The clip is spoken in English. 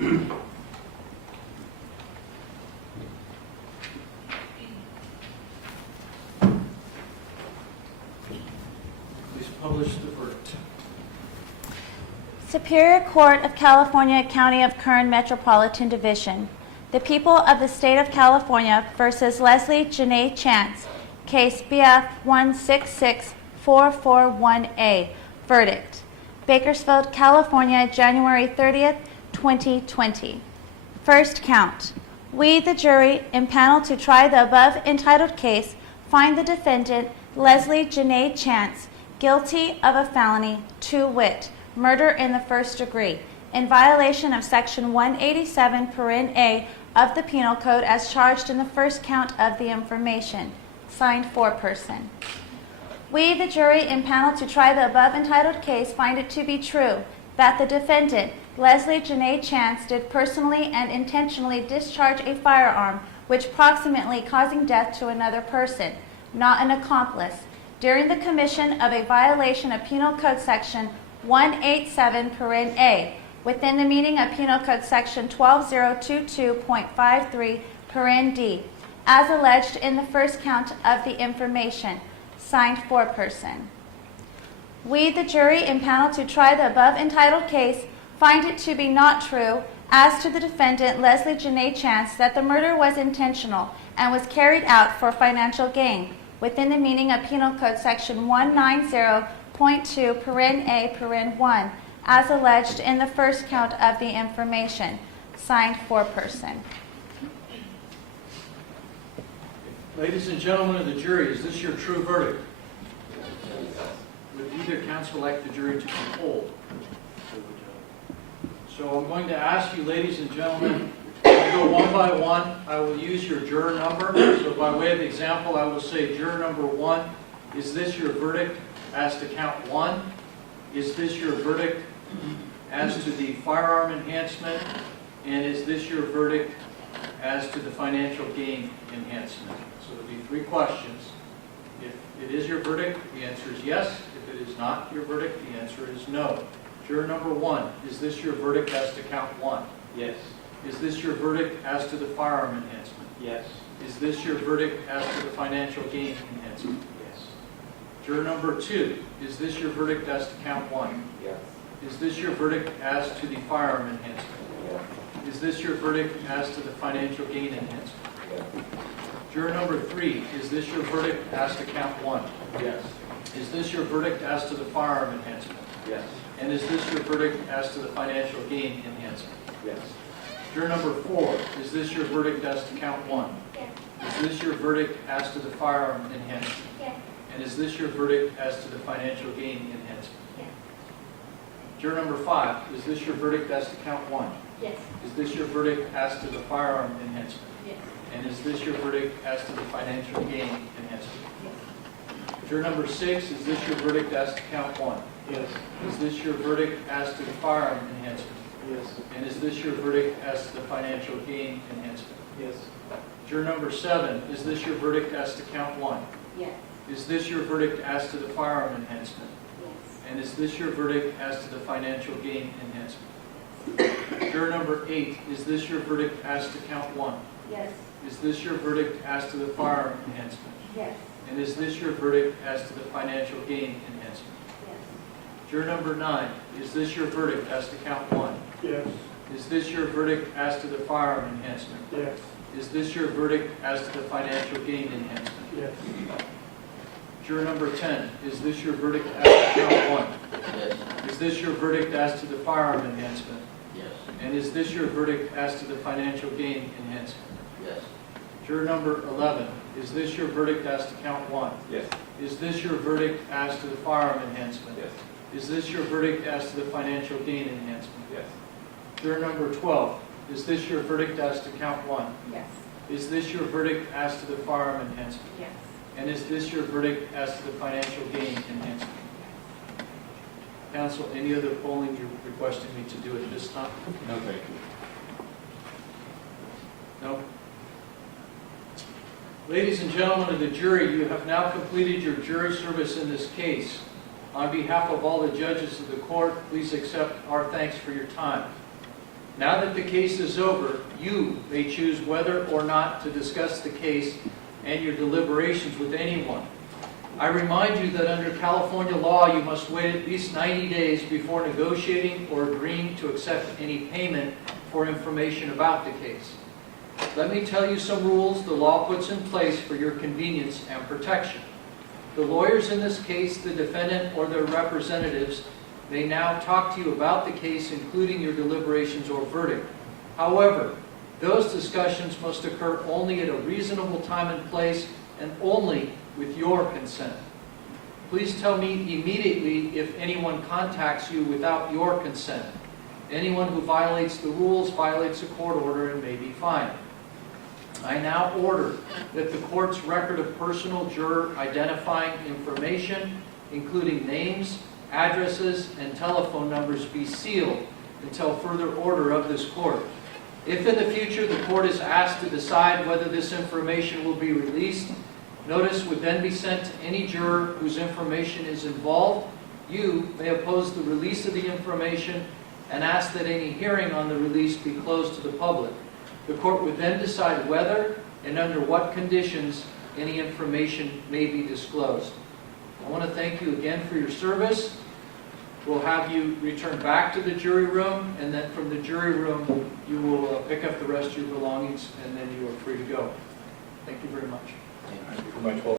Please publish the verdict. Superior Court of California, County of Kern Metropolitan Division. The people of the state of California versus Leslie Janae Chance, case BF 166441A. Verdict: Bakersfield, California, January 30th, 2020. First count. We, the jury, impaneled to try the above entitled case, find the defendant, Leslie Janae Chance, guilty of a felony, to wit, murder in the first degree, in violation of Section 187, Parent A of the Penal Code as charged in the first count of the information. Signed, foreperson. We, the jury, impaneled to try the above entitled case, find it to be true that the defendant, Leslie Janae Chance, did personally and intentionally discharge a firearm which proximately causing death to another person, not an accomplice, during the commission of a violation of Penal Code Section 187, Parent A, within the meaning of Penal Code Section 12022.53, Parent D, as alleged in the first count of the information. Signed, foreperson. We, the jury, impaneled to try the above entitled case, find it to be not true as to the defendant, Leslie Janae Chance, that the murder was intentional and was carried out for financial gain, within the meaning of Penal Code Section 190.2, Parent A, Parent 1, as alleged in the first count of the information. Signed, foreperson. Ladies and gentlemen of the jury, is this your true verdict? Would either counsel like the jury to uphold? So I'm going to ask you, ladies and gentlemen, to go one by one. I will use your juror number. So by way of example, I will say juror number 1, is this your verdict as to count 1? Is this your verdict as to the firearm enhancement? And is this your verdict as to the financial gain enhancement? So there'll be 3 questions. If it is your verdict, the answer is yes. If it is not your verdict, the answer is no. Juror number 1, is this your verdict as to count 1? Yes. Is this your verdict as to the firearm enhancement? Yes. Is this your verdict as to the financial gain enhancement? Yes. Juror number 2, is this your verdict as to count 1? Yes. Is this your verdict as to the firearm enhancement? Yes. Is this your verdict as to the financial gain enhancement? Yes. Juror number 3, is this your verdict as to count 1? Yes. Is this your verdict as to the firearm enhancement? Yes. And is this your verdict as to the financial gain enhancement? Yes. Juror number 4, is this your verdict as to count 1? Yes. Is this your verdict as to the firearm enhancement? Yes. And is this your verdict as to the financial gain enhancement? Yes. Juror number 5, is this your verdict as to count 1? Yes. Is this your verdict as to the firearm enhancement? Yes. And is this your verdict as to the financial gain enhancement? Yes. Juror number 6, is this your verdict as to count 1? Yes. Is this your verdict as to the firearm enhancement? Yes. And is this your verdict as to the financial gain enhancement? Yes. Juror number 7, is this your verdict as to count 1? Yes. Is this your verdict as to the firearm enhancement? Yes. And is this your verdict as to the financial gain enhancement? Juror number 8, is this your verdict as to count 1? Yes. Is this your verdict as to the firearm enhancement? Yes. And is this your verdict as to the financial gain enhancement? Yes. Juror number 9, is this your verdict as to count 1? Yes. Is this your verdict as to the firearm enhancement? Yes. Is this your verdict as to the financial gain enhancement? Yes. Juror number 10, is this your verdict as to count 1? Yes. Is this your verdict as to the firearm enhancement? Yes. And is this your verdict as to the financial gain enhancement? Yes. Juror number 11, is this your verdict as to count 1? Yes. Is this your verdict as to the firearm enhancement? Yes. Is this your verdict as to the financial gain enhancement? Yes. Juror number 12, is this your verdict as to count 1? Yes. Is this your verdict as to the firearm enhancement? Yes. And is this your verdict as to the financial gain enhancement? Counsel, any other polling you're requesting me to do at this time? No, thank you. No? Ladies and gentlemen of the jury, you have now completed your jury service in this case. On behalf of all the judges of the court, please accept our thanks for your time. Now that the case is over, you may choose whether or not to discuss the case and your deliberations with anyone. I remind you that under California law, you must wait at least 90 days before negotiating or agreeing to accept any payment for information about the case. Let me tell you some rules the law puts in place for your convenience and protection. The lawyers in this case, the defendant or their representatives, may now talk to you about the case, including your deliberations or verdict. However, those discussions must occur only at a reasonable time and place and only with your consent. Please tell me immediately if anyone contacts you without your consent. Anyone who violates the rules violates a court order and may be fined. I now order that the court's record of personal juror identifying information, including names, addresses, and telephone numbers, be sealed until further order of this court. If in the future the court is asked to decide whether this information will be released, notice would then be sent to any juror whose information is involved. You may oppose the release of the information and ask that any hearing on the release be closed to the public. The court would then decide whether and under what conditions any information may be disclosed. I want to thank you again for your service. We'll have you return back to the jury room, and then from the jury room you will pick up the rest of your belongings, and then you are free to go. Thank you very much. For my 12